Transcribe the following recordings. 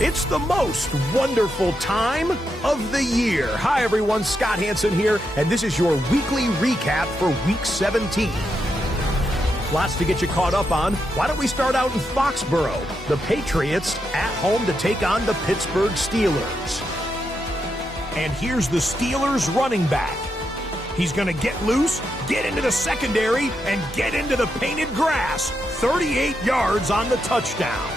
It's the most wonderful time of the year. Hi, everyone. Scott Hansen here, and this is your weekly recap for Week 17. Lots to get you caught up on. Why don't we start out in Foxborough? The Patriots at home to take on the Pittsburgh Steelers. And here's the Steelers running back. He's going to get loose, get into the secondary, and get into the painted grass. 38 yards on the touchdown.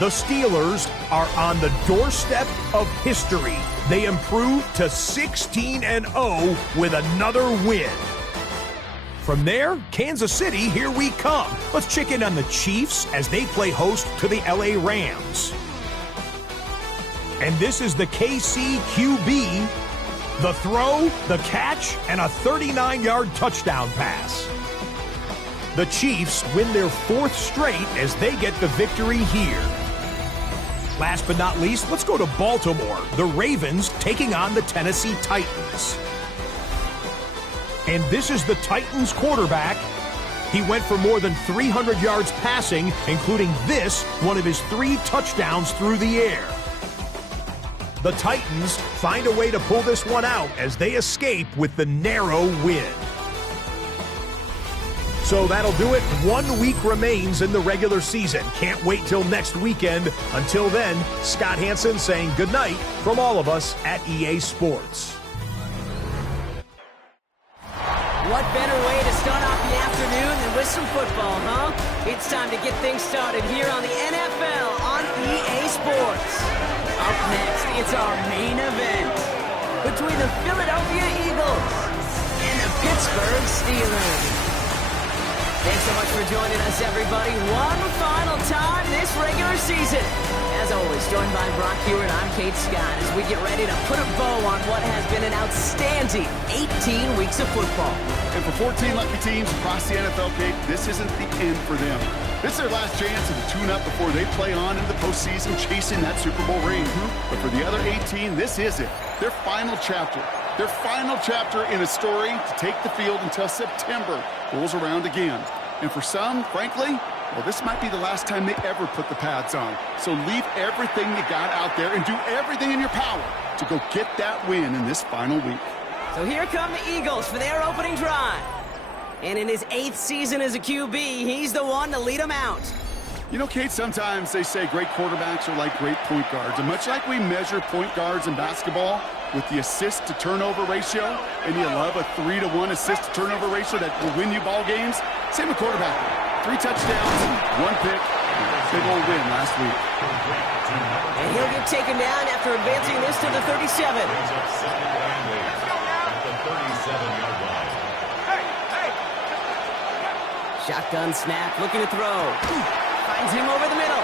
The Steelers are on the doorstep of history. They improved to 16-0 with another win. From there, Kansas City, here we come. Let's check in on the Chiefs as they play host to the LA Rams. And this is the KC QB. The throw, the catch, and a 39-yard touchdown pass. The Chiefs win their fourth straight as they get the victory here. Last but not least, let's go to Baltimore. The Ravens taking on the Tennessee Titans. And this is the Titans quarterback. He went for more than 300 yards passing, including this, one of his 3 touchdowns through the air. The Titans find a way to pull this one out as they escape with the narrow win. So that'll do it. 1 week remains in the regular season. Can't wait till next weekend. Until then, Scott Hansen saying goodnight from all of us at EA Sports. What better way to start off the afternoon than with some football, huh? It's time to get things started here on the NFL on EA Sports. Up next, it's our main event between the Philadelphia Eagles and the Pittsburgh Steelers. Thanks so much for joining us, everybody. One final time this regular season. As always, joined by Brock Hewitt, I'm Kate Scott as we get ready to put a bow on what has been an outstanding 18 weeks of football. And for 14 lucky teams across the NFL, Kate, this isn't the end for them. This is their last chance to tune up before they play on in the postseason chasing that Super Bowl ring. But for the other 18, this is it. Their final chapter. Their final chapter in a story to take the field until September rolls around again. And for some, frankly, well, this might be the last time they ever put the pads on. So leave everything you got out there and do everything in your power to go get that win in this final week. So here come the Eagles for their opening drive. And in his 8th season as a QB, he's the one to lead them out. You know, Kate, sometimes they say great quarterbacks are like great point guards. And much like we measure point guards in basketball with the assist-to-turnover ratio, and you love a 3-to-1 assist-to-turnover ratio that will win you ball games, same with quarterback. 3 touchdowns, 1 pick, big old win last week. And he'll get taken down after advancing this to the 37. Shotgun snap, looking to throw. Finds him over the middle.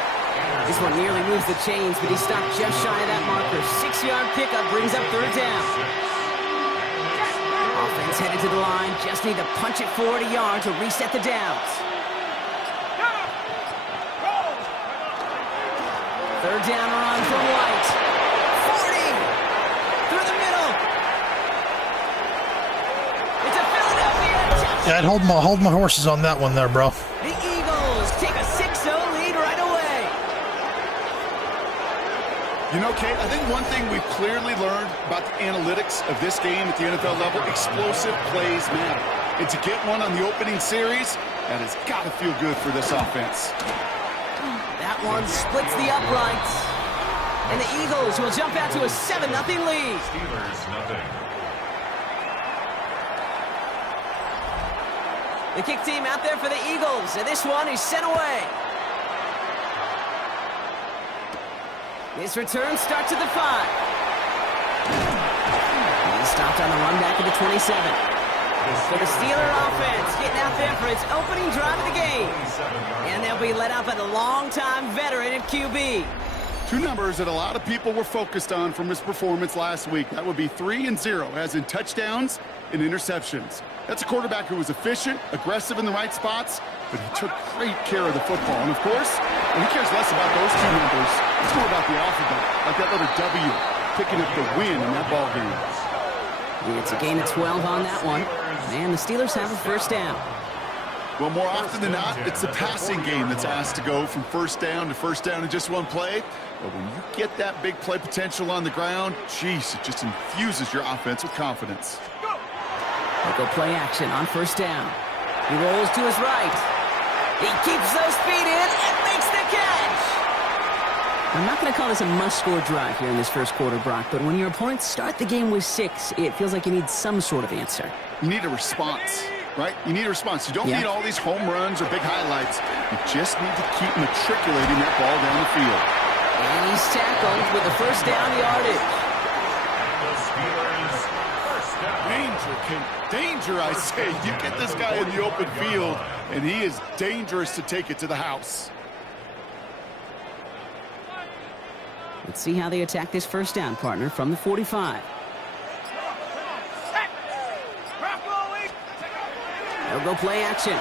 This one nearly moves the chains, but he stopped just shy of that marker. 6-yard pickup brings up 3rd down. Offense headed to the line. Just need to punch it 40 yards to reset the downs. 3rd down run from White. 40! Through the middle. It's a Philadelphia touchdown. Yeah, I'd hold my horses on that one there, bro. The Eagles take a 6-0 lead right away. You know, Kate, I think one thing we've clearly learned about the analytics of this game at the NFL level, explosive plays matter. And to get one on the opening series, that has got to feel good for this offense. That one splits the uprights. And the Eagles will jump out to a 7-0 lead. Steelers, nothing. The kick team out there for the Eagles, and this one is sent away. This return starts at the 5. He stopped on the run back at the 27. For the Steeler offense, getting out there for its opening drive of the game. And they'll be led out by the longtime veteran at QB. 2 numbers that a lot of people were focused on from his performance last week. That would be 3 and 0, as in touchdowns and interceptions. That's a quarterback who was efficient, aggressive in the right spots, but he took great care of the football. And, of course, he cares less about those 2 numbers. It's more about the alphabet, like that letter W, picking up the win in that ball game. It's a gain of 12 on that one. And the Steelers have a 1st down. Well, more often than not, it's the passing game that's asked to go from first down in just one play. But when you get that big play potential on the ground, geez, it just infuses your offense with confidence. They'll go play action on first down. He rolls to his right. He keeps those feet in and makes the catch. I'm not going to call this a must-score drive here in this first quarter, Brock, but when your opponents start the game with 6, it feels like you need some sort of answer. You need a response, right? You need a response. You don't need all these home runs or big highlights. You just need to keep matriculating that ball down the field. And he's tackled with a first down yardage. Danger, I say. You get this guy in the open field, and he is dangerous to take it to the house. Let's see how they attack this first down, partner, from the 45. They'll go play action.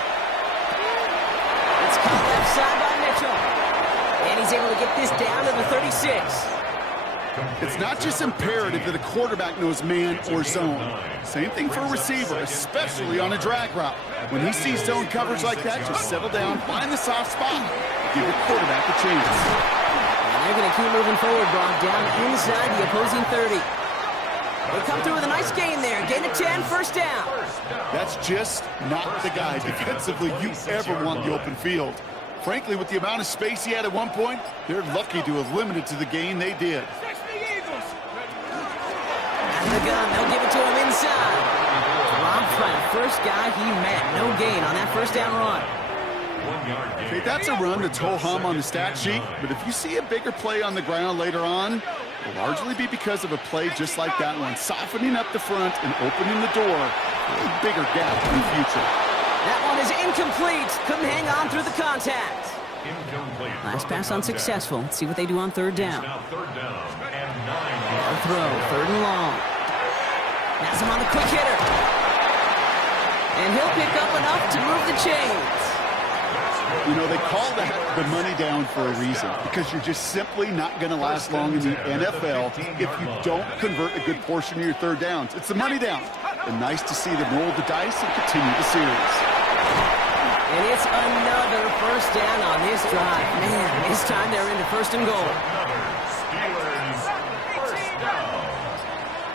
It's caught left side by Mitchell. And he's able to get this down to the 36. It's not just imperative that a quarterback knows man or zone. Same thing for a receiver, especially on a drag route. When he sees zone coverage like that, just settle down, find the soft spot, give your quarterback a chance. And they're going to keep moving forward, Brock, down inside the opposing 30. They come through with a nice gain there. Gain of 10, first down. That's just not the guy defensively you ever want the open field. Frankly, with the amount of space he had at one point, they're lucky to have limited to the gain they did. Out of the gun, they'll give it to him inside. Robbed by the first guy he met. No gain on that first down run. Okay, that's a run that's ho-hum on the stat sheet, but if you see a bigger play on the ground later on, it'll largely be because of a play just like that one, softening up the front and opening the door for a bigger gap in the future. That one is incomplete. Couldn't hang on through the contact. Last pass unsuccessful. Let's see what they do on third down. They'll throw, third and long. Has him on the quick hitter. And he'll pick up enough to move the chains. You know, they call that the money down for a reason, because you're just simply not going to last long in the NFL if you don't convert a good portion of your third downs. It's the money down. And nice to see them roll the dice and continue the series. And it's another first down on this drive. Man, this time they're into first and goal.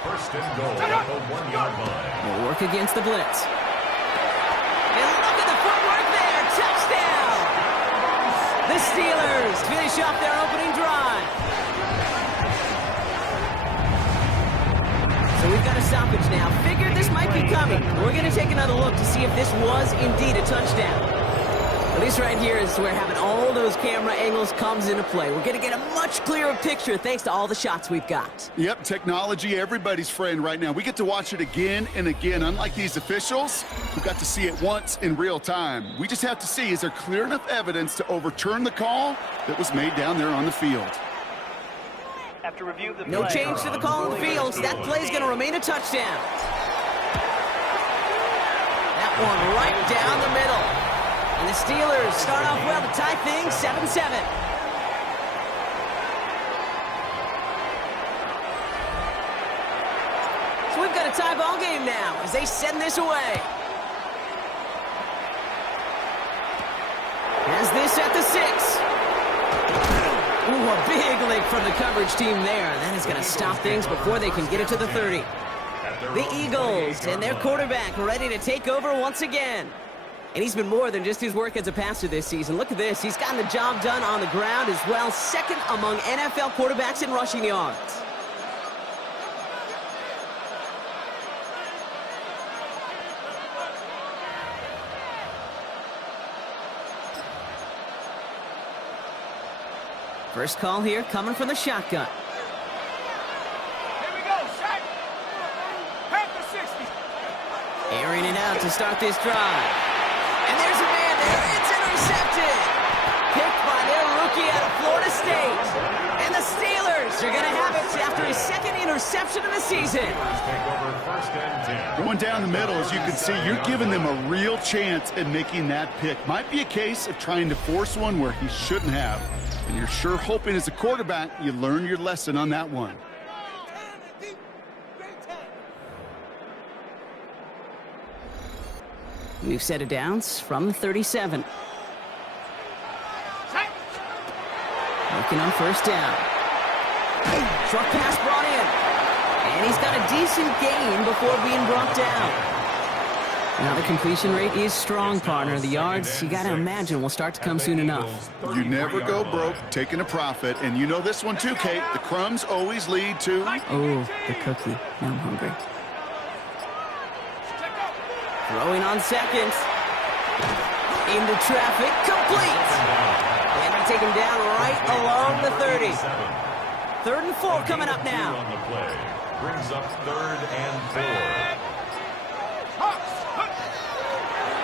First and goal at the 1-yard line. They'll work against the blitz. And look at the footwork there. Touchdown! The Steelers finish off their opening drive. So we've got a stoppage now. Figured this might be coming. We're going to take another look to see if this was indeed a touchdown. At least right here is where having all those camera angles comes into play. We're going to get a much clearer picture thanks to all the shots we've got. Yep, technology, everybody's friend right now. We get to watch it again and again. Unlike these officials, who got to see it once in real time. We just have to see, is there clear enough evidence to overturn the call that was made down there on the field? After review of the No change to the call on the field. That play is going to remain a touchdown. That one right down the middle. And the Steelers start off well to tie things 7-7. So we've got a tie ball game now as they send this away. Has this at the 6. Ooh, a big lick from the coverage team there. That is going to stop things before they can get it to the 30. The Eagles and their quarterback ready to take over once again. And he's been more than just his work as a passer this season. Look at this. He's gotten the job done on the ground as well. Second among NFL quarterbacks in rushing yards. First call here coming from the shotgun. Here we go, shot. Half the 60. Airing it out to start this drive. And there's a man there. It's intercepted. Picked by their rookie out of Florida State. And the Steelers are going to have it after his second interception of the season. Take over first and 10. Going down the middle, as you can see, you're giving them a real chance at making that pick. Might be a case of trying to force one where he shouldn't have. And you're sure hoping as a quarterback you learn your lesson on that one. We've set it down from the 37. Looking on first down. Short pass brought in. And he's got a decent gain before being brought down. Now the completion rate is strong, partner. The yards, you got to imagine, will start to come soon enough. You never go broke taking a profit. And you know this one too, Kate. The crumbs always lead to... Oh, the cookie. Now I'm hungry. Throwing on seconds. Into traffic. Complete. And they take him down right along the 30. 3rd and 4 coming up now. On the play. Brings up 3rd and 4.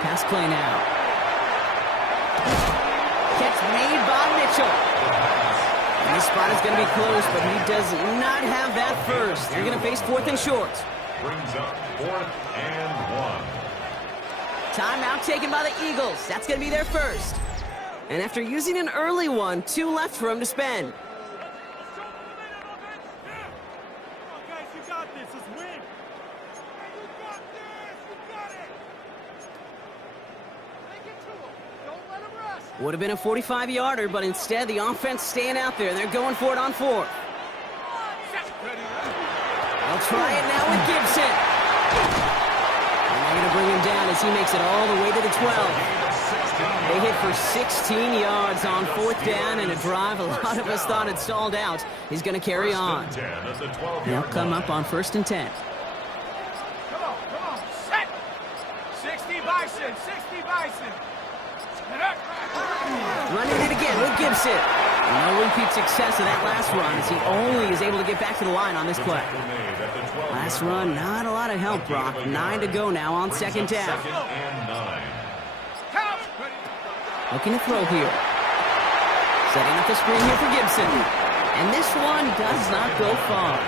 Pass play now. Catch made by Mitchell. And this spot is going to be close, but he does not have that first. They're going to face 4th and short. Brings up 4th and 1. Timeout taken by the Eagles. That's going to be their first. And after using an early one, 2 left for him to spend. Would have been a 45-yarder, but instead the offense staying out there, and they're going for it on 4th. They'll try it now with Gibson. And they're going to bring him down as he makes it all the way to the 12. They hit for 16 yards on 4th down, and a drive a lot of us thought had stalled out. He's going to carry on. They'll come up on 1st and 10. Come on, set. 60 Bison, 60 Bison. Running it again with Gibson. No repeat success of that last run as he only is able to get back to the line on this play. Last run, not a lot of help, Brock. 9 to go now on 2nd down. Looking to throw here. Setting up the screen here for Gibson. And this one does not go far.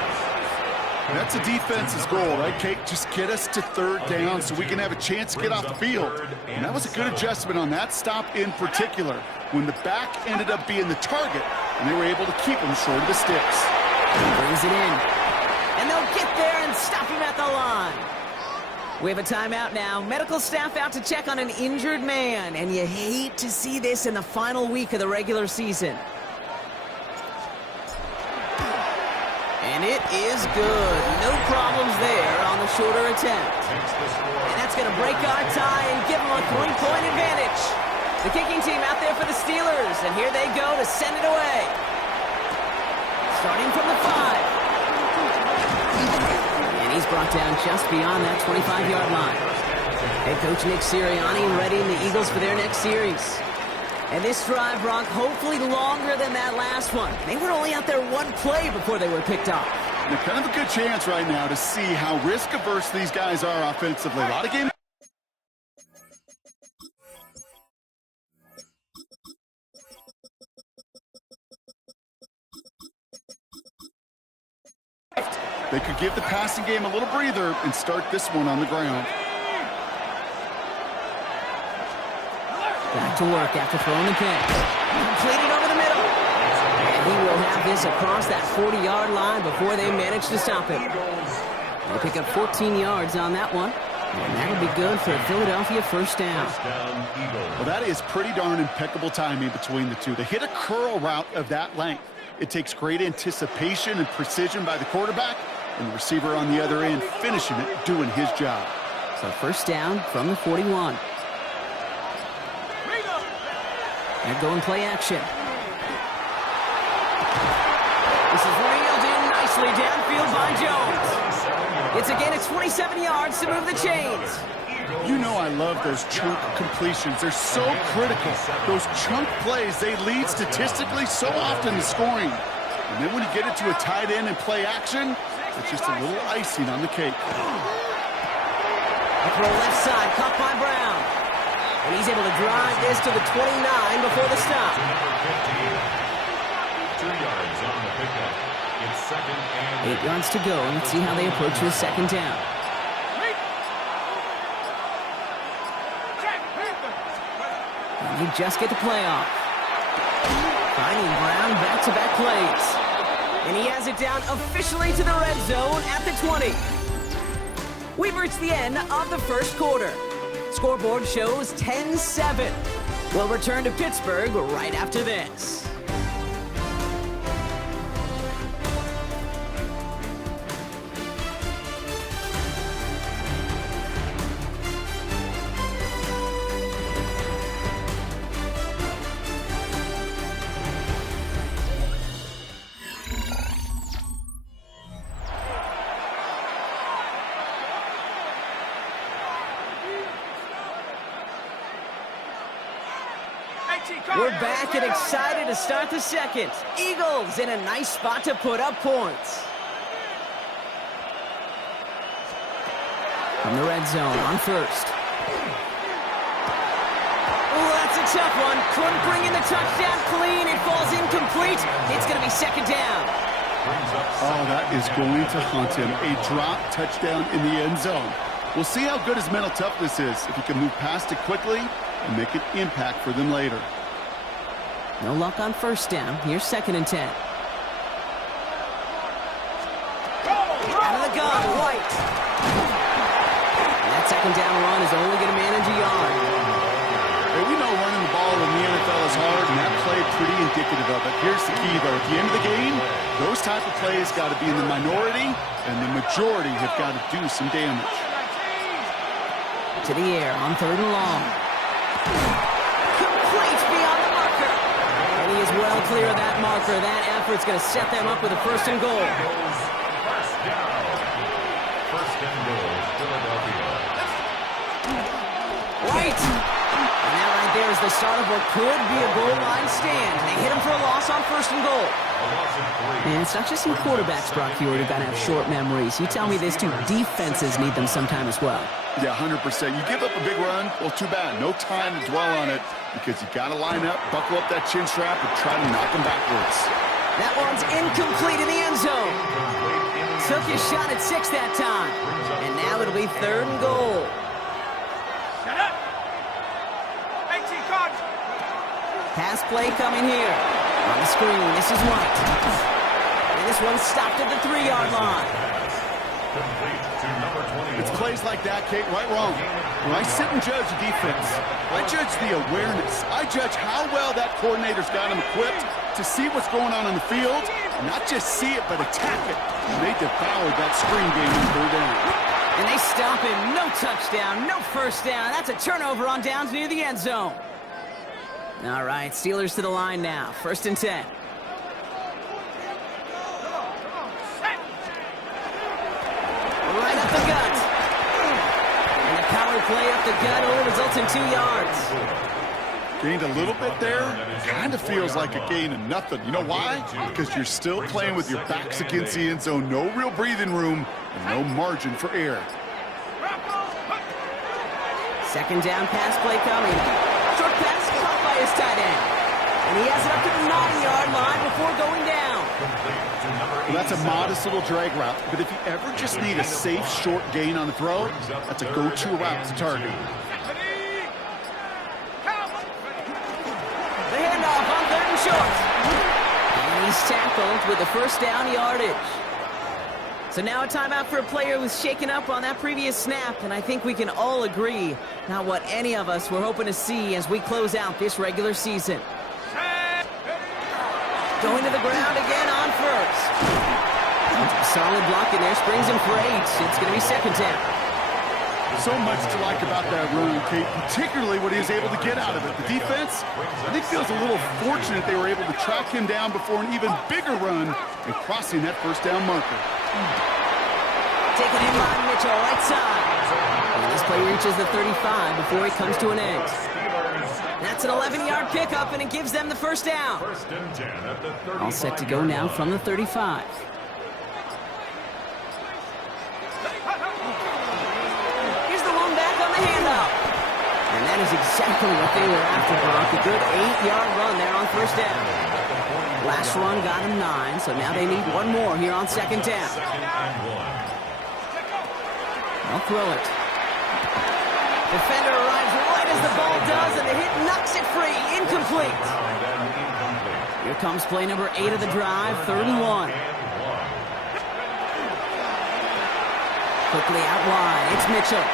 That's a defense's goal, right, Kate? Just get us to 3rd down so we can have a chance to get off the field. And that was a good adjustment on that stop in particular, when the back ended up being the target, and they were able to keep him short of the sticks. He brings it in. And they'll get there and stop him at the line. We have a timeout now. Medical staff out to check on an injured man, and you hate to see this in the final week of the regular season. And it is good. No problems there on the shorter attempt. And that's going to break our tie and give them a 3-point advantage. The kicking team out there for the Steelers, and here they go to send it away. Starting from the 5. And he's brought down just beyond that 25-yard line. Head coach Nick Sirianni readying the Eagles for their next series. And this drive, Brock, hopefully longer than that last one. They were only out there 1 play before they were picked off. And kind of a good chance right now to see how risk-averse these guys are offensively. A lot of games. They could give the passing game a little breather and start this one on the ground. Back to work after throwing the pin. Completed over the middle. And he will have this across that 40-yard line before they manage to stop him. They pick up 14 yards on that one. And that'll be good for a Philadelphia 1st down. Well, that is pretty darn impeccable timing between the two. They hit a curl route of that length. It takes great anticipation and precision by the quarterback, and the receiver on the other end finishing it, doing his job. So 1st down from the 41. They're going play action. This is reeled in nicely downfield by Jones. It's a gain of 27 yards to move the chains. You know I love those chunk completions. They're so critical. Those chunk plays, they lead statistically so often to scoring. And then when you get it to a tight end and play action, it's just a little icing on the cake. A throw left side, caught by Brown. And he's able to drive this to the 29 before the stop. 2 yards on the pickup. It's 2nd and 8 yards to go, and let's see how they approach this 2nd down. And they just get the play off. Finding Brown back-to-back plays. And he has it down officially to the red zone at the 20. We've reached the end of the 1st quarter. Scoreboard shows 10-7. We'll return to Pittsburgh right after this. We're back and excited to start the second. Eagles in a nice spot to put up points. From the red zone on first. Oh, that's a tough one. Couldn't bring in the touchdown clean. It falls incomplete. It's going to be second down. Oh, that is going to haunt him. A drop touchdown in the end zone. We'll see how good his mental toughness is if he can move past it quickly and make an impact for them later. No luck on first down. Here's 2nd and 10. Out of the gun, White. That second down run is only going to manage a yard. Hey, we know running the ball in the NFL is hard, and that play pretty indicative of it. Here's the key, though. At the end of the game, those type of plays got to be in the minority, and the majority have got to do some damage. To the air on 3rd and long. Complete beyond the marker. And he is well clear of that marker. That effort's going to set them up with a 1st and goal. First down. 1st and goal, Philadelphia. White. And that right there is the start of what could be a goal line stand. They hit him for a loss on 1st and goal. And it's not just some quarterbacks, Brock Hewitt, who got to have short memories. You tell me this too, defenses need them sometime as well. Yeah, 100%. You give up a big run, well, too bad. No time to dwell on it because you got to line up, buckle up that chin strap, and try to knock them backwards. That one's incomplete in the end zone. Took his shot at 6 that time. And now it'll be 3rd and goal. Shut up. Coach. Pass play coming here. On the screen, this is White. And this one's stopped at the 3-yard line. It's plays like that, Kate, right wrong. When I sit and judge a defense, I judge the awareness. I judge how well that coordinator's got him equipped to see what's going on the field, and not just see it, but attack it. And they devoured that screen game on 3rd down. And they stop him. No touchdown, no first down. That's a turnover on downs near the end zone. All right, Steelers to the line now. 1st and 10. Right up the gut. And the power play up the gut only results in 2 yards. Gained a little bit there. Kind of feels like a gain of nothing. You know why? Because you're still playing with your backs against the end zone. No real breathing room and no margin for error. 2nd down pass play coming. Short pass caught by his tight end. And he has it up to the 9-yard line before going down. Well, that's a modest little drag route, but if you ever just need a safe, short gain on the throw, that's a go-to route to target. The handoff on 3rd and short. And he's tackled with the 1st down yardage. So now a timeout for a player who's shaken up on that previous snap, and I think we can all agree not what any of us were hoping to see as we close out this regular season. Going to the ground again on 1st. Solid block in there, springs him for 8. It's going to be 2nd down. So much to like about that run, Kate, particularly what he was able to get out of it. The defense, I think, feels a little fortunate they were able to track him down before an even bigger run and crossing that 1st down marker. Taking in by Mitchell, right side. And this play reaches the 35 before he comes to an end. That's an 11-yard pickup, and it gives them the 1st down. All set to go now from the 35. Here's the one back on the handoff. And that is exactly what they were after, Brock. A good 8-yard run there on 1st down. Last run got him 9, so now they need one more here on 2nd down. They'll throw it. Defender arrives right as the ball does, and the hit knocks it free. Incomplete. Here comes play number 8 of the drive, 3rd and 1. Quickly out wide, it's Mitchell.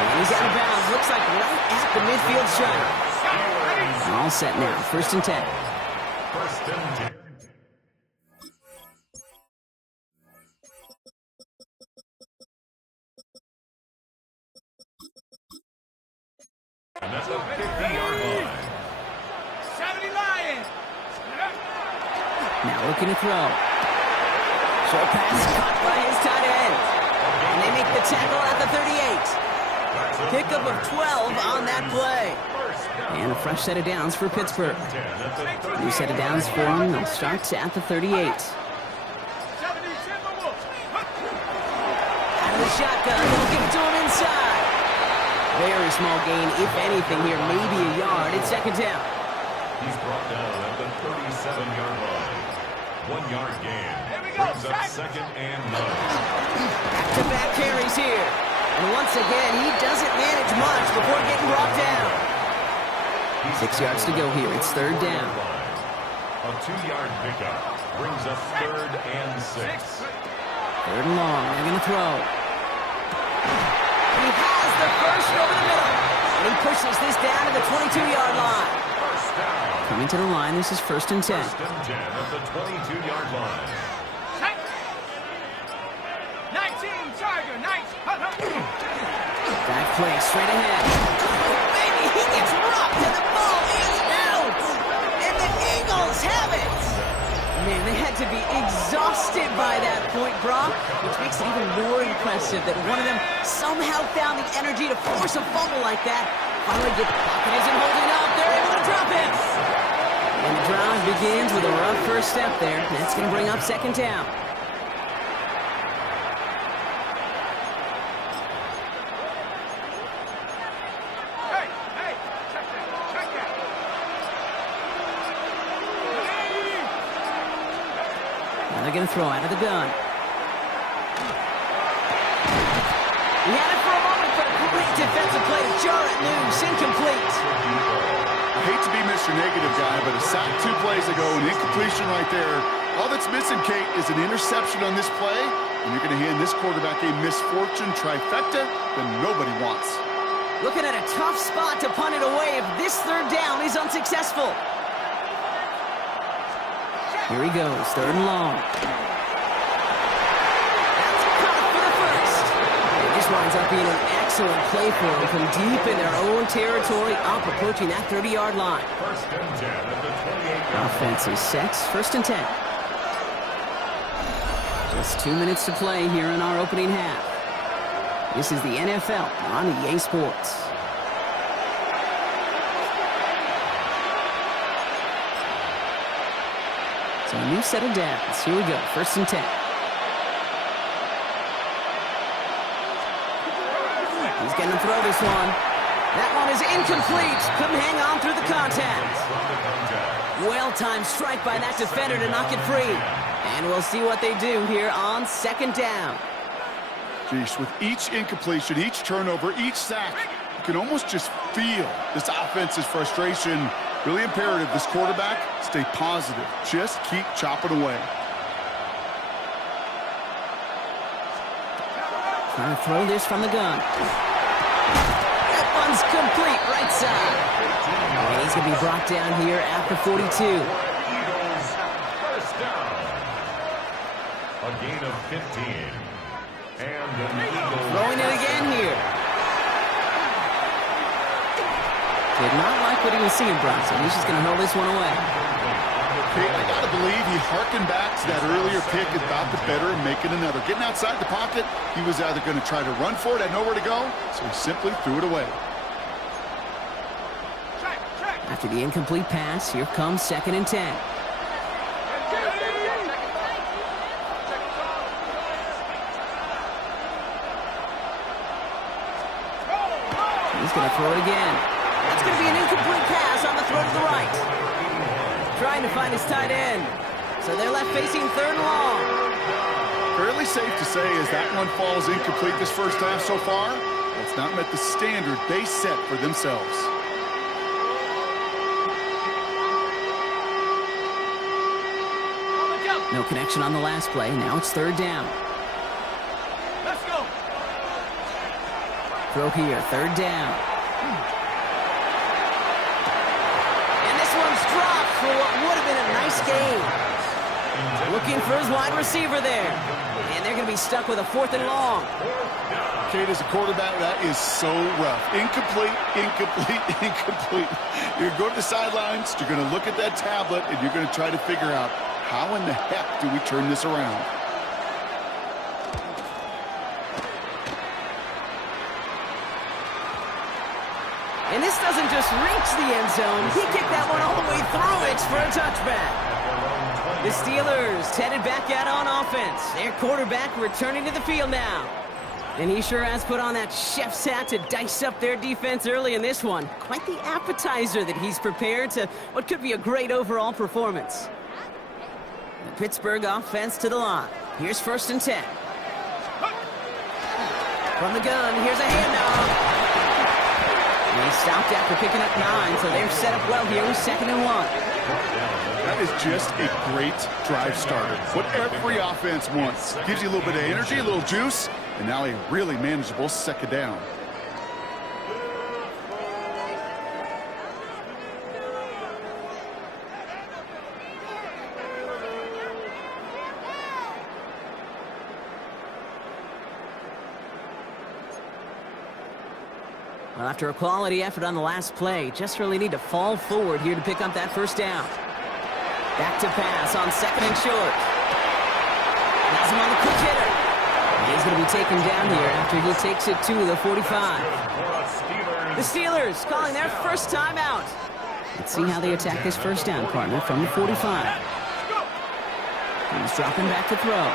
And he's out of bounds. Looks like right at the midfield stripe. All set now. 1st and 10. First and 10. And that's a 50-yard line. 70 Lions. Now looking to throw. Short pass caught by his tight end. And they make the tackle at the 38. Pickup of 12 on that play. And a fresh set of downs for Pittsburgh. New set of downs for them. They'll start at the 38. Out of the shotgun, they'll give it to him inside. Very small gain, if anything here, maybe a yard. It's 2nd down. He's brought down at the 37-yard line. 1-yard gain. Brings up 2nd and 9. Back-to-back carries here. And once again, he doesn't manage much before getting brought down. 6 yards to go here. It's 3rd down. A 2-yard pickup brings us 3rd and 6. 3rd and long. They're going to throw. He has the first over the middle. And he pushes this down to the 22-yard line. First down. Coming to the line, this is 1st and 10. 1st and 10 at the 22-yard line. 19 Tiger, nice. Back play straight ahead. Oh, baby, he gets rocked and the ball is out. And the Eagles have it. Man, they had to be exhausted by that point, Brock, which makes it even more impressive that one of them somehow found the energy to force a fumble like that. Finally, the pocket isn't holding up. They're able to drop him. And the drive begins with a rough first step there. That's going to bring up 2nd down. Now they're going to throw out of the gun. He had it for a moment, but a great defensive play to jar it loose. Incomplete. I hate to be Mr. Negative guy, but a sack 2 plays ago, an incompletion right there. All that's missing, Kate, is an interception on this play, and you're going to hand this quarterback a misfortune trifecta that nobody wants. Looking at a tough spot to punt it away if this 3rd down is unsuccessful. Here he goes, 3rd and long. That's caught for the first. And this winds up being an excellent play for them from deep in their own territory, up approaching that 30-yard line. 1st and 10 at the 28-yard Offense is set, 1st and 10. Just 2 minutes to play here in our opening half. This is the NFL on EA Sports. So a new set of downs. Here we go, 1st and 10. He's going to throw this one. That one is incomplete. Couldn't hang on through the contact. Well-timed strike by that defender to knock it free. And we'll see what they do here on 2nd down. Geez, with each incompletion, each turnover, each sack, you can almost just feel this offense's frustration. Really imperative, this quarterback, stay positive. Just keep chopping away. Trying to throw this from the gun. That one's complete, right side. And he's going to be brought down here at the 42. Eagles, first down. A gain of 15. And an Eagle. Throwing it again here. Did not like what he was seeing, Bronson. He's just going to hold this one away. Hey, I got to believe he harkened back to that earlier pick about the better and making another. Getting outside the pocket, he was either going to try to run for it, had nowhere to go, so he simply threw it away. After the incomplete pass, here comes 2nd and 10. He's going to throw it again. That's going to be an incomplete pass on the throw to the right. Trying to find his tight end. So they're left facing 3rd and long. Fairly safe to say as that one falls incomplete this first half so far, it's not met the standard they set for themselves. No connection on the last play. Now it's 3rd down. Let's go. Throw here, third down. And this one's dropped for what would have been a nice gain. Looking for his wide receiver there. And they're going to be stuck with a 4th and long. Kate, as a quarterback, that is so rough. Incomplete, incomplete, incomplete. You're going to the sidelines, you're going to look at that tablet, and you're going to try to figure out, how in the heck do we turn this around? And this doesn't just reach the end zone. He kicked that one all the way through it for a touchback. The Steelers headed back out on offense. Their quarterback returning to the field now. And he sure has put on that chef's hat to dice up their defense early in this one. Quite the appetizer that he's prepared to what could be a great overall performance. The Pittsburgh offense to the line. Here's 1st and 10. From the gun, here's a handoff. And he stopped after picking up 9, so they're set up well here with 2nd and 1. That is just a great drive starter. What every offense wants. Gives you a little bit of energy, a little juice, and now a really manageable 2nd down. Well, after a quality effort on the last play, just really need to fall forward here to pick up that 1st down. Back to pass on 2nd and short. Has him on the quick hitter. He's going to be taken down here after he takes it to the 45. The Steelers calling their first timeout. Let's see how they attack this 1st down, partner, from the 45. He's dropping back to throw.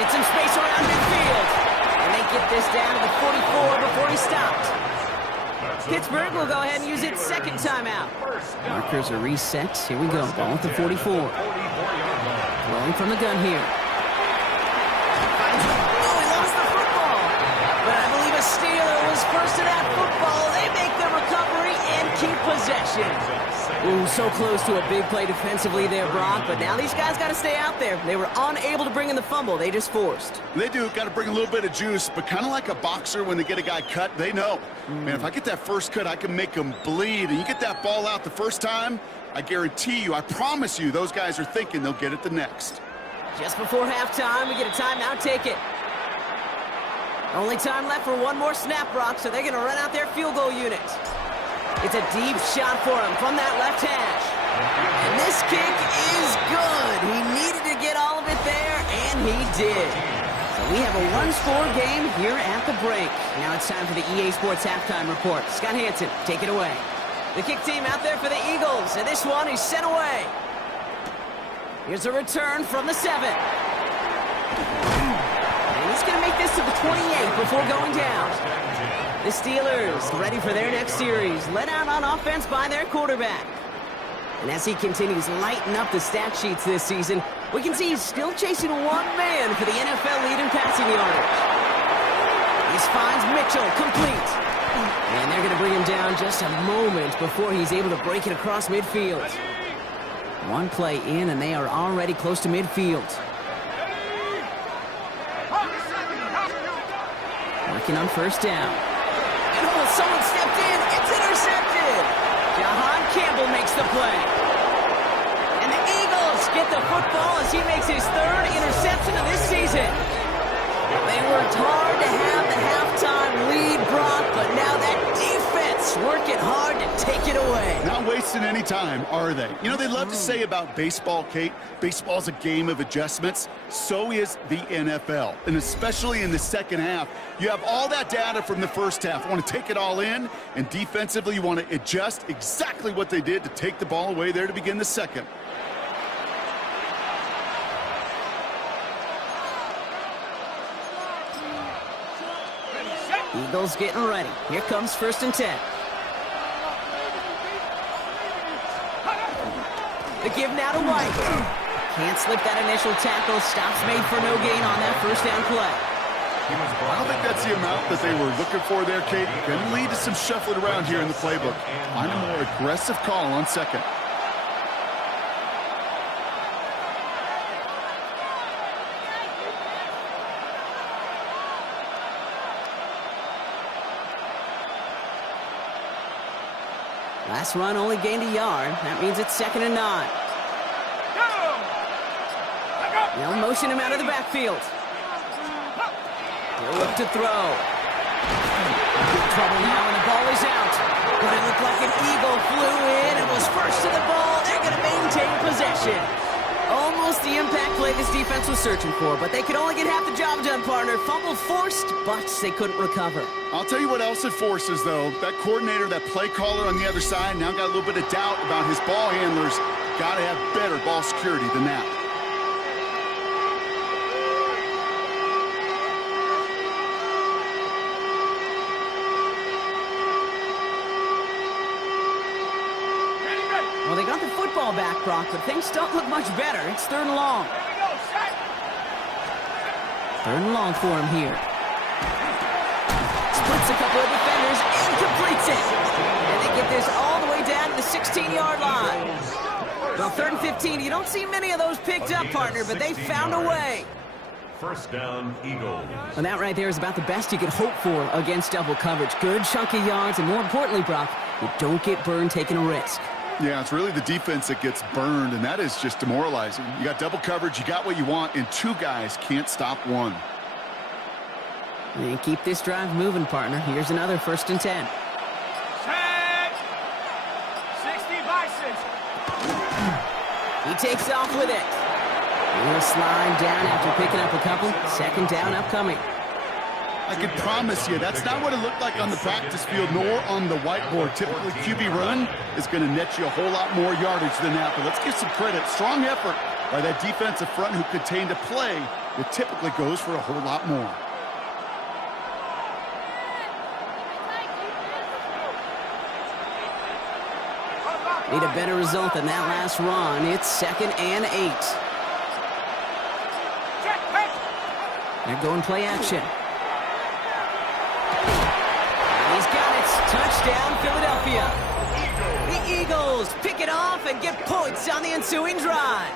Get some space around midfield. And they get this down to the 44 before he stopped. Pittsburgh will go ahead and use its 2nd timeout. Markers are reset. Here we go. Ball at the 44. Throwing from the gun here. Oh, he lost the football. But I believe a Steeler was first to that football. They make the recovery and keep possession. Ooh, so close to a big play defensively there, Brock. But now these guys got to stay out there. They were unable to bring in the fumble. They just forced. They do. Got to bring a little bit of juice, but kind of like a boxer when they get a guy cut, they know. Man, if I get that first cut, I can make them bleed. And you get that ball out the first time, I guarantee you, I promise you, those guys are thinking they'll get it the next. Just before halftime, we get a timeout. Take it. Only time left for one more snap, Brock, so they're going to run out their field goal unit. It's a deep shot for him from that left hash. And this kick is good. He needed to get all of it there, and he did. So we have a one-score game here at the break. Now it's time for the EA Sports Halftime Report. Scott Hansen, take it away. The kick team out there for the Eagles, and this one is sent away. Here's a return from the 7. And he's going to make this to the 28 before going down. The Steelers ready for their next series, led out on offense by their quarterback. And as he continues lighting up the stat sheets this season, we can see he's still chasing one man for the NFL lead in passing yardage. This finds Mitchell complete. And they're going to bring him down just a moment before he's able to break it across midfield. One play in, and they are already close to midfield. Working on 1st down. And oh, someone stepped in. It's intercepted. Jahan Campbell makes the play. And the Eagles get the football as he makes his 3rd interception of this season. They worked hard to have the halftime lead, Brock, but now that defense working hard to take it away. Not wasting any time, are they? You know, they love to say about baseball, Kate, baseball's a game of adjustments. So is the NFL. And especially in the second half, you have all that data from the first half. You want to take it all in, and defensively you want to adjust exactly what they did to take the ball away there to begin the second. Eagles getting ready. Here comes 1st and 10. The give now to White. Can't slip that initial tackle. Stops made for no gain on that 1st down play. I don't think that's the amount that they were looking for there, Kate. Going to lead to some shuffling around here in the playbook. Find a more aggressive call on 2nd. Last run only gained a yard. That means it's 2nd and 9. They'll motion him out of the backfield. He'll look to throw. Big trouble now, and the ball is out. But it looked like an eagle flew in and was first to the ball. They're going to maintain possession. Almost the impact play this defense was searching for, but they could only get half the job done, partner. Fumble forced, but they couldn't recover. I'll tell you what else it forces, though. That coordinator, that play caller on the other side, now got a little bit of doubt about his ball handlers. Got to have better ball security than that. Well, they got the football back, Brock, but things don't look much better. It's 3rd and long. 3rd and long for him here. Splits a couple of defenders and completes it. And they get this all the way down to the 16-yard line. Well, 3rd and 15, you don't see many of those picked up, partner, but they found a way. First down, Eagles. And that right there is about the best you could hope for against double coverage. Good chunky yards, and more importantly, Brock, you don't get burned taking a risk. Yeah, it's really the defense that gets burned, and that is just demoralizing. You got double coverage, you got what you want, and 2 guys can't stop one. And keep this drive moving, partner. Here's another 1st and 10. Set. 60 by 6. He takes off with it. He'll slide down after picking up a couple. 2nd down upcoming. I can promise you, that's not what it looked like on the practice field, nor on the whiteboard. Typically, QB run is going to net you a whole lot more yardage than that. But let's give some credit. Strong effort by that defensive front who contained a play that typically goes for a whole lot more. Need a better result than that last run. It's 2nd and 8. They're going play action. He's got it. Touchdown, Philadelphia. The Eagles pick it off and get points on the ensuing drive.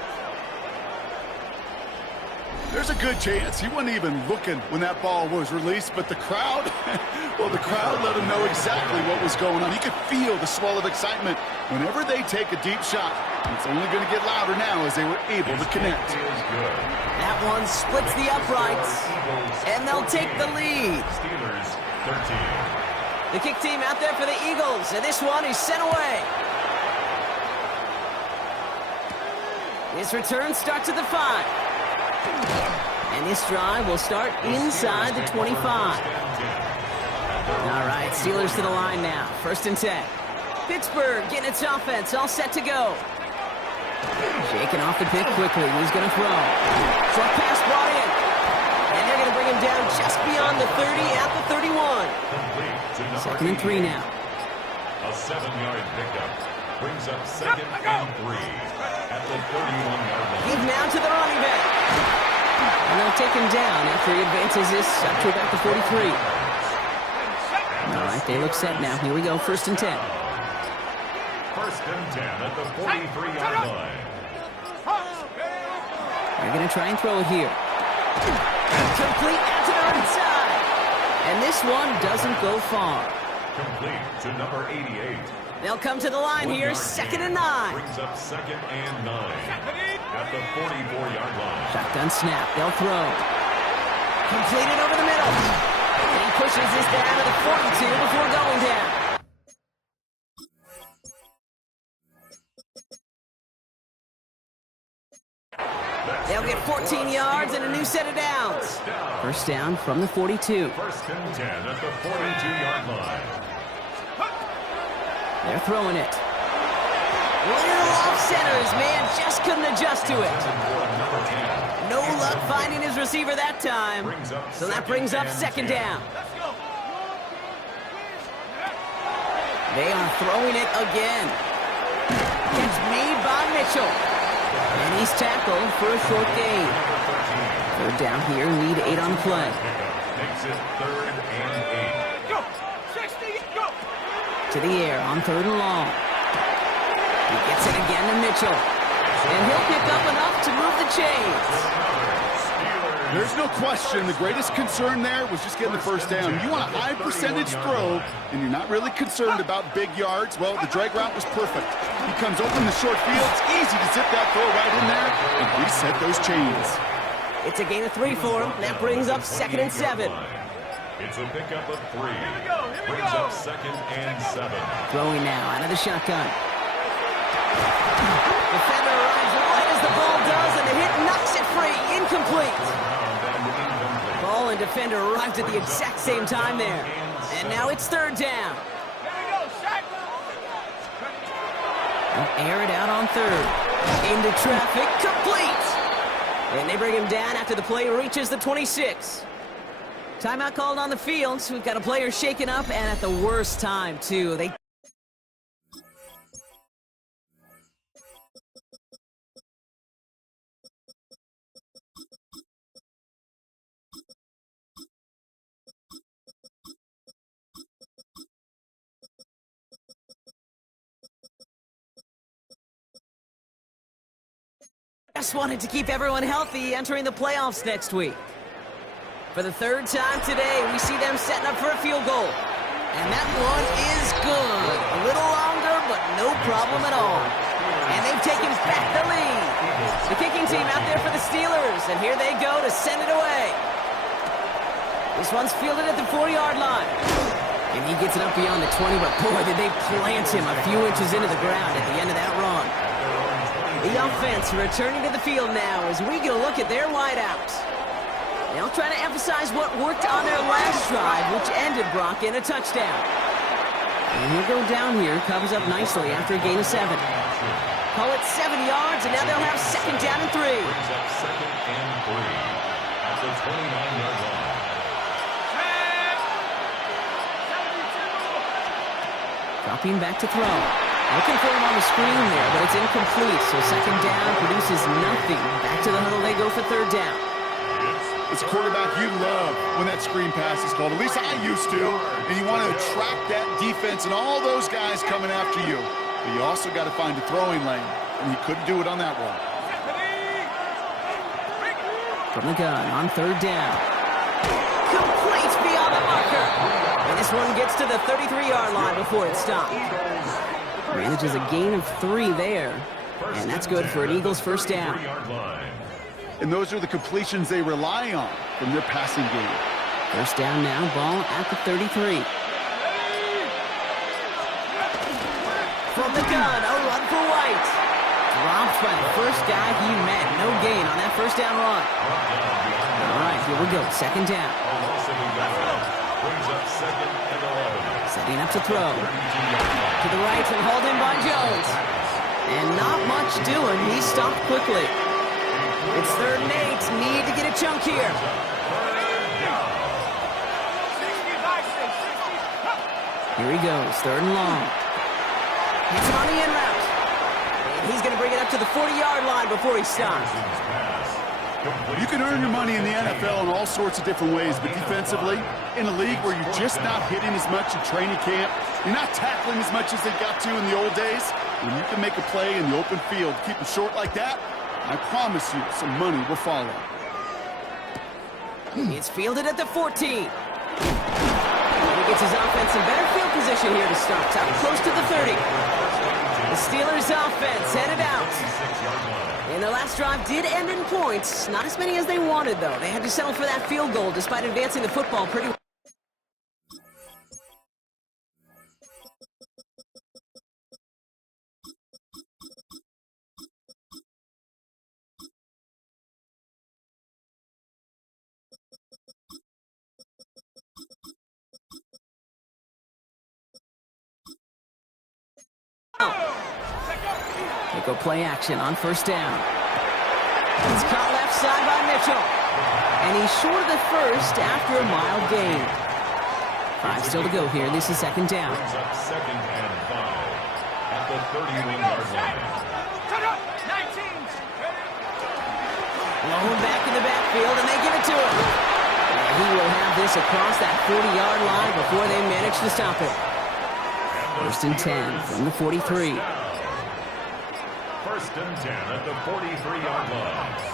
There's a good chance he wasn't even looking when that ball was released, but the crowd, well, the crowd let him know exactly what was going on. He could feel the swell of excitement whenever they take a deep shot. It's only going to get louder now as they were able to connect. That one splits the uprights, and they'll take the lead. Steelers 13. The kick team out there for the Eagles, and this one is sent away. This return starts at the 5. And this drive will start inside the 25. All right, Steelers to the line now. 1st and 10. Pittsburgh getting its offense all set to go. Shaking off the pick quickly. He's going to throw. Short pass brought in. And they're going to bring him down just beyond the 30 at the 31. 2nd and 3 now. A 7-yard pickup brings up 2nd and 3 at the 31-yard line. Give now to the running back. And they'll take him down after he advances this up to about the 43. All right, they look set now. Here we go, 1st and 10. 1st and 10 at the 43-yard line. They're going to try and throw it here. Complete out to the right side. And this one doesn't go far. Complete to number 88. They'll come to the line here, 2nd and 9. Brings up 2nd and 9 at the 44-yard line. Shotgun snap, they'll throw. Completed over the middle. And he pushes this down to the 42 before going down. They'll get 14 yards and a new set of downs. 1st down from the 42. 1st and 10 at the 42-yard line. They're throwing it. Little off centers, man, just couldn't adjust to it. No luck finding his receiver that time. So that brings up 2nd down. They are throwing it again. It's made by Mitchell. And he's tackled for a short gain. 3rd down here, need 8 on play. Makes it 3rd and 8. Go! 60, go! To the air on 3rd and long. He gets it again to Mitchell. And he'll pick up enough to move the chains. Steelers There's no question. The greatest concern there was just getting the first down. You want a high percentage throw, and you're not really concerned about big yards. Well, the drag route was perfect. He comes open the short field. It's easy to zip that throw right in there and reset those chains. It's a gain of 3 for him. That brings up 2nd and 7. It's a pickup of 3. Brings up 2nd and 7. Throwing now out of the shotgun. Defender arrives right as the ball does, and the hit knocks it free. Incomplete. Ball and defender arrived at the exact same time there. And now it's 3rd down. They'll air it out on 3rd. Into traffic, complete. And they bring him down after the play reaches the 26. Timeout called on the field, so we've got a player shaken up, and at the worst time, too. Just wanted to keep everyone healthy entering the playoffs next week. For the 3rd time today, we see them setting up for a field goal. And that one is good. A little longer, but no problem at all. And they've taken back the lead. The kicking team out there for the Steelers, and here they go to send it away. This one's fielded at the 40-yard line. And he gets it up beyond the 20, but boy, did they plant him a few inches into the ground at the end of that run. The offense returning to the field now as we get a look at their wideouts. They'll try to emphasize what worked on their last drive, which ended Brock in a touchdown. And he'll go down here, covers up nicely after a gain of 7. Call it 7 yards, and now they'll have 2nd down and 3. Brings up 2nd and 3 at the 29-yard line. Dropping back to throw. Looking for him on the screen there, but it's incomplete, so 2nd down produces nothing. Back to the huddle they go for 3rd down. As a quarterback, you love when that screen pass is called. At least I used to. And you want to attract that defense and all those guys coming after you. But you also got to find a throwing lane, and he couldn't do it on that one. From the gun on 3rd down. Complete beyond the marker. And this one gets to the 33-yard line before it stopped. Manages a gain of 3 there. And that's good for an Eagles 1st down. And those are the completions they rely on from their passing game. 1st down now, ball at the 33. From the gun, a run for White. Dropped by the first guy he met. No gain on that 1st down run. All right, here we go. 2nd down. Brings up 2nd and 11. Setting up to throw. To the right and hauled in by Jones. And not much doing. He stopped quickly. It's 3rd and 8. Need to get a chunk here. Here he goes. 3rd and long. Hits him on the in route. And he's going to bring it up to the 40-yard line before he stops. You can earn your money in the NFL in all sorts of different ways, but defensively, in a league where you're just not hitting as much in training camp, you're not tackling as much as they got to in the old days, when you can make a play in the open field, keep them short like that, I promise you some money will follow. It's fielded at the 14. He gets his offense in better field position here to start. Up close to the 30. The Steelers' offense headed out. And the last drive did end in points. Not as many as they wanted, though. They had to settle for that field goal despite advancing the football pretty well. They go play action on 1st down. It's caught left side by Mitchell. And he's short of the 1st after a mild gain. 5 still to go here. This is 2nd down. Brings up 2nd and 5 at the 31-yard line. Blown back in the backfield, and they give it to him. And he will have this across that 40-yard line before they manage to stop it. 1st and 10 from the 43. 1st and 10 at the 43-yard line.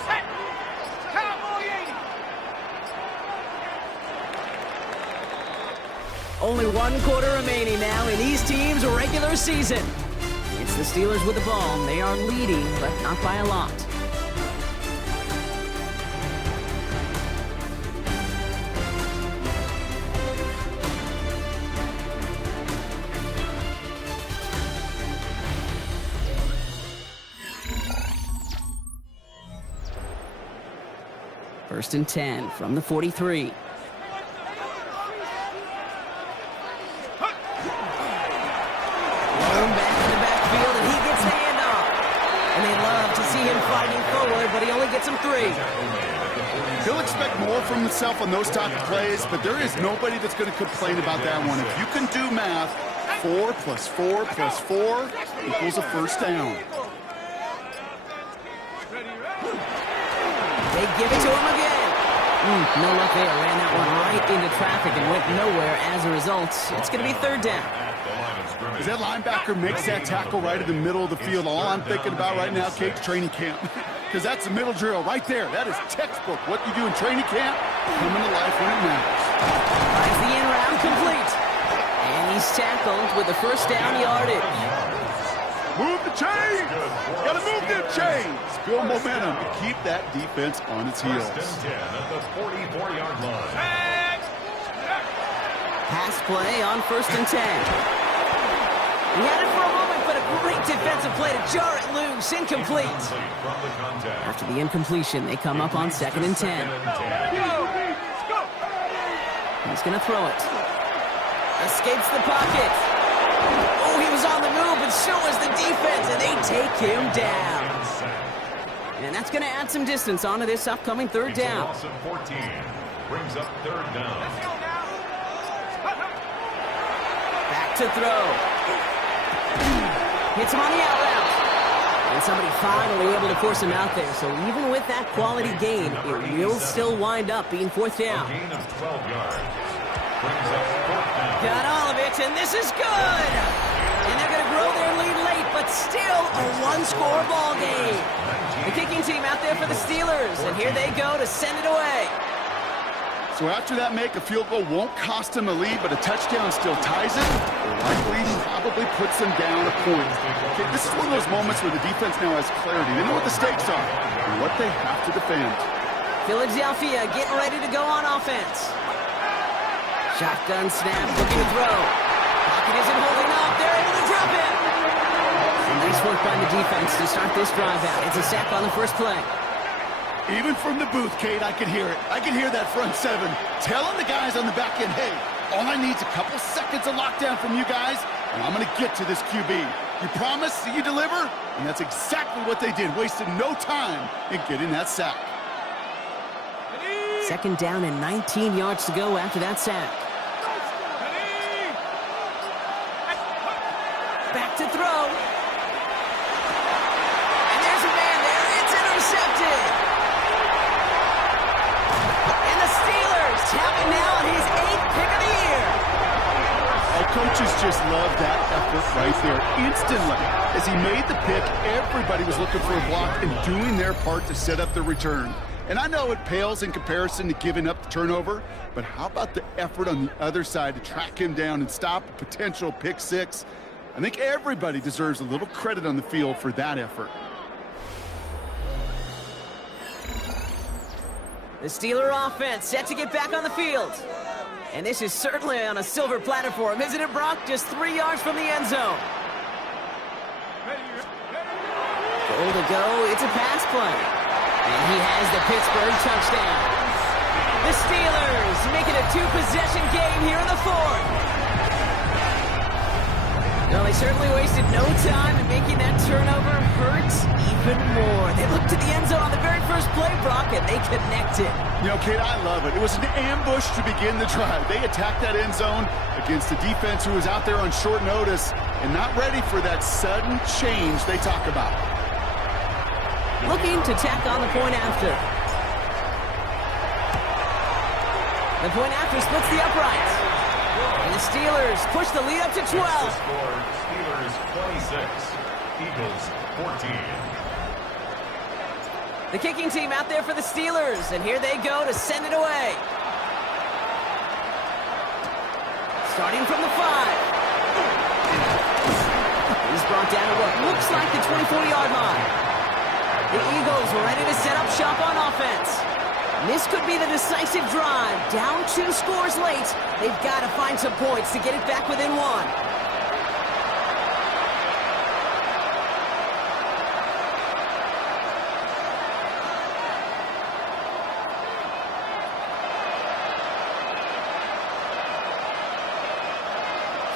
Only one quarter remaining now in these teams' regular season. It's the Steelers with the ball. They are leading, but not by a lot. First and 10 from the 43. Back in the backfield, and he gets the handoff. And they love to see him fighting forward, but he only gets him 3. He'll expect more from himself on those type of plays, but there is nobody that's going to complain about that one. If you can do math, 4 plus 4 plus 4 equals a first down. They give it to him again. No luck there. Ran that one right into traffic and went nowhere as a result. It's going to be 3rd down. As that linebacker makes that tackle right in the middle of the field, all I'm thinking about right now, Kate's training camp. Because that's the middle drill right there. That is textbook. What you do in training camp, coming to life when it matters. Finds the end round complete. And he's tackled with the first down yardage. Move the chains! Gotta move them chains! Build momentum to keep that defense on its heels. First and 10 at the 44-yard line. Pass play on 1st and 10. He had it for a moment, but a great defensive play to jar it loose. Incomplete. After the incompletion, they come up on 2nd and 10. He's going to throw it. Escapes the pocket. Oh, he was on the move, and so was the defense, and they take him down. And that's going to add some distance onto this upcoming 3rd down. 14 brings up 3rd down. Back to throw. Hits him on the out route. And somebody finally able to force him out there. So even with that quality gain, it will still wind up being 4th down. A gain of 12 yards. Brings up 4th down. Got all of it, and this is good. And they're going to grow their lead late, but still a one-score ball game. The kicking team out there for the Steelers, and here they go to send it away. So after that make, a field goal won't cost them a lead, but a touchdown still ties it, or likely probably puts them down a point. Okay, this is one of those moments where the defense now has clarity. They know what the stakes are and what they have to defend. Philadelphia getting ready to go on offense. Shotgun snap, looking to throw. Pocket isn't holding up. They're able to drop it. And nice work by the defense to start this drive out. It's a sack on the first play. Even from the booth, Kate, I could hear it. I could hear that front 7 telling the guys on the back end, hey, all I need is a couple seconds of lockdown from you guys, and I'm going to get to this QB. You promise that you deliver? And that's exactly what they did, wasted no time in getting that sack. 2nd down and 19 yards to go after that sack. Back to throw. And there's a man there. It's intercepted. And the Steelers tapping now on his 8th pick of the year. Our coaches just love that effort right there. Instantly, as he made the pick, everybody was looking for a block and doing their part to set up the return. And I know it pales in comparison to giving up the turnover, but how about the effort on the other side to track him down and stop a potential pick 6? I think everybody deserves a little credit on the field for that effort. The Steeler offense set to get back on the field. And this is certainly on a silver platter for him, isn't it, Brock? Just 3 yards from the end zone. Goal to go. It's a pass play. And he has the Pittsburgh touchdown. The Steelers make it a 2-possession game here in the 4th. No, they certainly wasted no time in making that turnover hurt even more. They looked to the end zone on the very first play, Brock, and they connected. You know, Kate, I love it. It was an ambush to begin the drive. They attacked that end zone against a defense who was out there on short notice and not ready for that sudden change they talk about. Looking to tack on the point after. The point after splits the upright. And the Steelers push the lead up to 12. Steelers 26, Eagles 14. The kicking team out there for the Steelers, and here they go to send it away. starting from the 5. He's brought down at what looks like the 24-yard line. The Eagles are ready to set up shop on offense. This could be the decisive drive. Down 2 scores late. They've got to find some points to get it back within 1.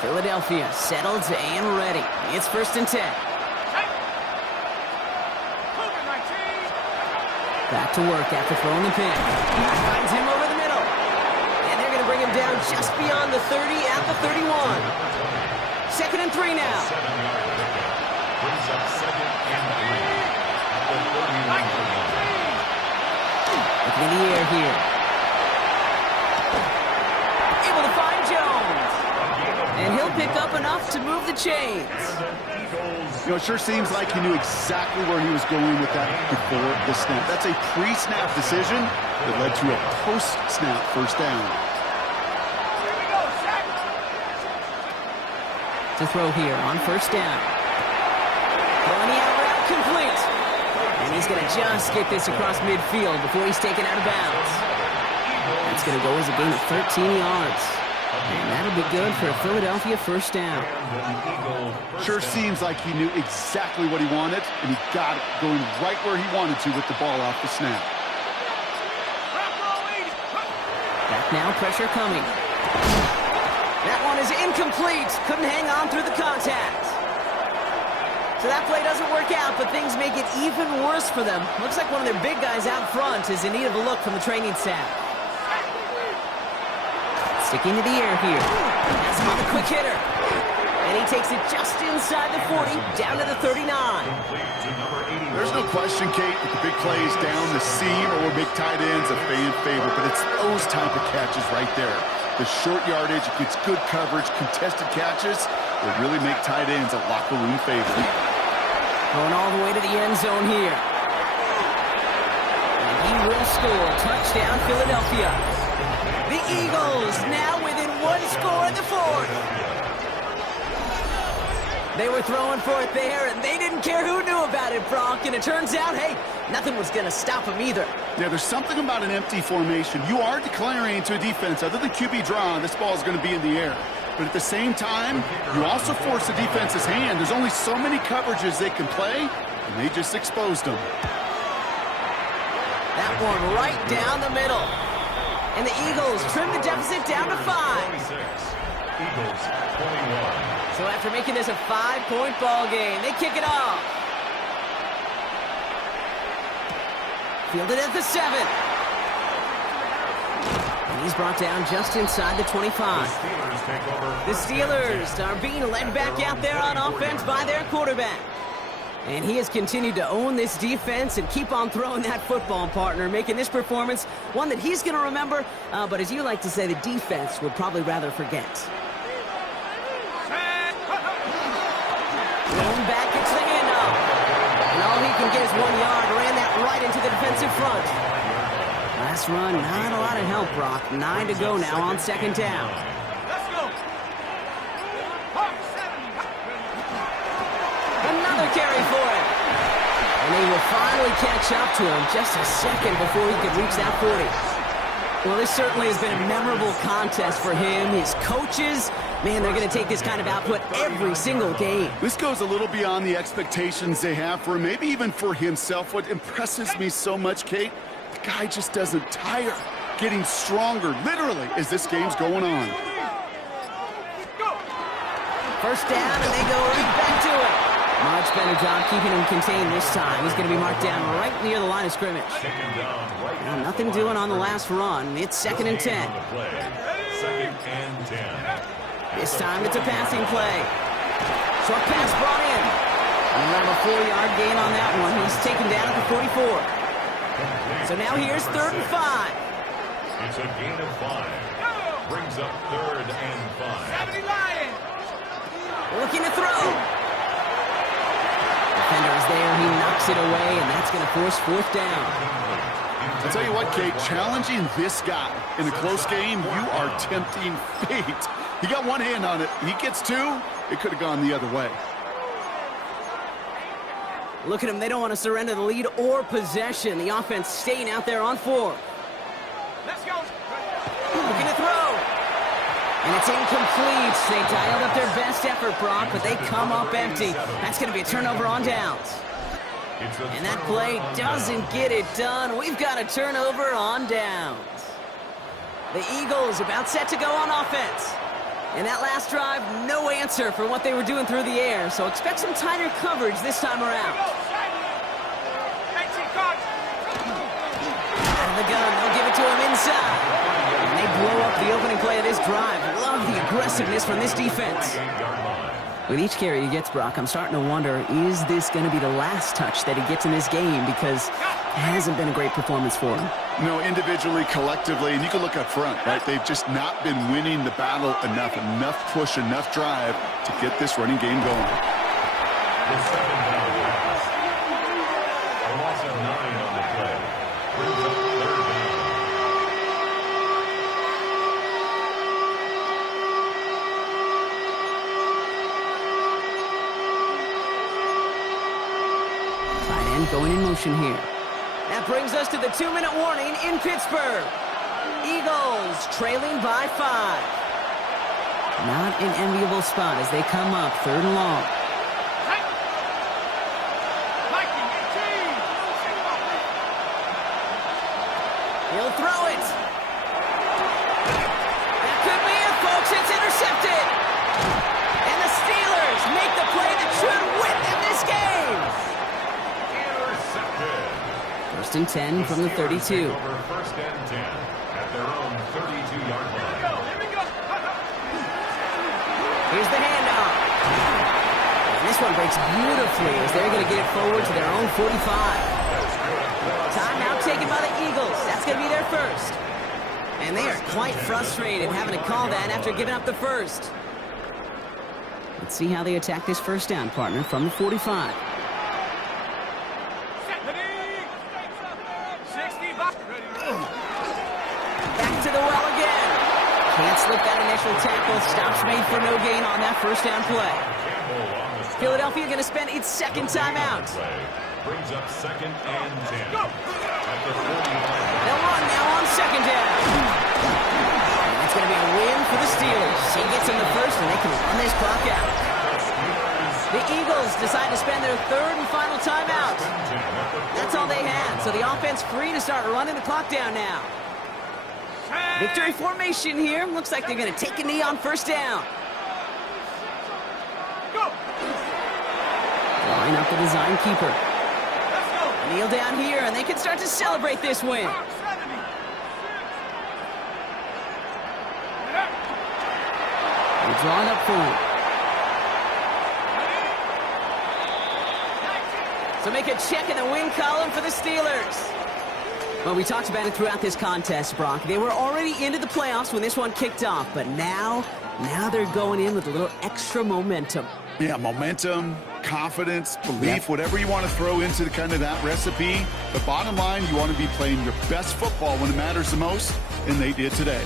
Philadelphia settled and ready. It's 1st and 10. Back to work after throwing the pin. Finds him over the middle. And they're going to bring him down just beyond the 30 at the 31. 2nd and 3 now. 7-yard pickup. Brings up 2nd and 3 at the 31. Looking in the air here. Able to find Jones. And he'll pick up enough to move the chains. You know, it sure seems like he knew exactly where he was going with that before the snap. That's a pre-snap decision that led to a post-snap first down. To throw here on 1st down. Throwing the out route complete. And he's going to just get this across midfield before he's taken out of bounds. That's going to go as a gain of 13 yards. And that'll be good for a Philadelphia 1st down. Sure seems like he knew exactly what he wanted, and he got it going right where he wanted to with the ball off the snap. Back now, pressure coming. That one is incomplete. Couldn't hang on through the contact. So that play doesn't work out, but things make it even worse for them. Looks like one of their big guys out front is in need of a look from the training staff. Sticking to the air here. That's him on the quick hitter. And he takes it just inside the 40, down to the 39. There's no question, Kate, that the big plays down the seam or big tight ends a fan favorite, but it's those type of catches right there. The short yardage, it gets good coverage, contested catches that really make tight ends a locker room favorite. Going all the way to the end zone here. And he will score. Touchdown, Philadelphia. The Eagles now within 1 score in the 4th. They were throwing for it there, and they didn't care who knew about it, Brock. And it turns out, hey, nothing was going to stop them either. Yeah, there's something about an empty formation. You are declaring to a defense, other than QB draw, this ball is going to be in the air. But at the same time, you also force the defense's hand. There's only so many coverages they can play, and they just exposed them. That one right down the middle. And the Eagles trim the deficit down to 5. 26. Eagles 21. So after making this a 5-point ball game, they kick it off. Fielded at the 7. And he's brought down just inside the 25. The Steelers are being led back out there on offense by their quarterback. And he has continued to own this defense and keep on throwing that football, partner, making this performance one that he's going to remember, but as you like to say, the defense would probably rather forget. Thrown back, it's the handoff. And all he can get is 1 yard, ran that right into the defensive front. Last run, not a lot of help, Brock. 9 to go now on 2nd down. Let's go. Another carry for him. And they will finally catch up to him just a second before he could reach that 40. Well, this certainly has been a memorable contest for him. His coaches, man, they're going to take this kind of output every single game. This goes a little beyond the expectations they have for him, maybe even for himself. What impresses me so much, Kate, the guy just doesn't tire. Getting stronger, literally, as this game's going on. First down, and they go right back to it. Much better job keeping him contained this time. He's going to be marked down right near the line of scrimmage. Well, nothing doing on the last run. It's 2nd and 10. 2nd and 10. This time it's a passing play. Short pass brought in. And we'll have a 4-yard gain on that one. He's taken down at the 44. So now here's 3rd and 5. It's a gain of 5. Brings up 3rd and 5. 70 Lions. Looking to throw. Defender is there. He knocks it away, and that's going to force 4th down. I'll tell you what, Kate, challenging this guy in a close game, you are tempting fate. He got one hand on it. He gets two. It could have gone the other way. Look at them. They don't want to surrender the lead or possession. The offense staying out there on 4. Let's go. Looking to throw. And it's incomplete. They dialed up their best effort, Brock, but they come up empty. That's going to be a turnover on downs. And that play doesn't get it done. We've got a turnover on downs. The Eagles about set to go on offense. And that last drive, no answer for what they were doing through the air. So expect some tighter coverage this time around. Out of the gun, they'll give it to him inside. And they blow up the opening play of this drive. Love the aggressiveness from this defense. With each carry he gets, Brock, I'm starting to wonder, is this going to be the last touch that he gets in this game? Because it hasn't been a great performance for him. No, individually, collectively, and you can look up front, right? They've just not been winning the battle enough push, enough drive to get this running game going. The second down pass. A loss of 9 on the play. Brings up 3rd down. Tight end going in motion here. That brings us to the 2-minute warning in Pittsburgh. Eagles trailing by 5. Not an enviable spot as they come up 3rd and long. He'll throw it. That could be it, folks. It's intercepted. And the Steelers make the play that should win them this game. Intercepted. 1st and 10 from the 32. Over 1st and 10 at their own 32-yard line. Here's the handoff. And this one breaks beautifully as they're going to get it forward to their own 45. Timeout taken by the Eagles. That's going to be their first. And they are quite frustrated having to call that after giving up the first. Let's see how they attack this first down, partner, from the 45. Back to the well again. Can't slip that initial tackle. Stops made for no gain on that first down play. Philadelphia going to spend its second timeout. Brings up 2nd and 10. At the 40-yard line. They'll run now on 2nd down. And it's going to be a win for the Steelers. He gets in the first, and they can run this clock out. The Eagles decide to spend their 3rd and final timeout. That's all they had, so the offense free to start running the clock down now. Victory formation here. Looks like they're going to take a knee on 1st down. Line up the design keeper. Kneel down here, and they can start to celebrate this win. They're drawn up for him. So make a check in the win column for the Steelers. Well, we talked about it throughout this contest, Brock. They were already into the playoffs when this one kicked off, but now they're going in with a little extra momentum. Yeah, momentum, confidence, belief, whatever you want to throw into the kind of that recipe. The bottom line, you want to be playing your best football when it matters the most, and they did today.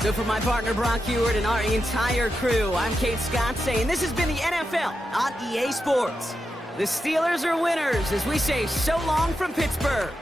So for my partner, Brock Heward, and our entire crew, I'm Kate Scott saying this has been the NFL on EA Sports. The Steelers are winners as we say so long from Pittsburgh.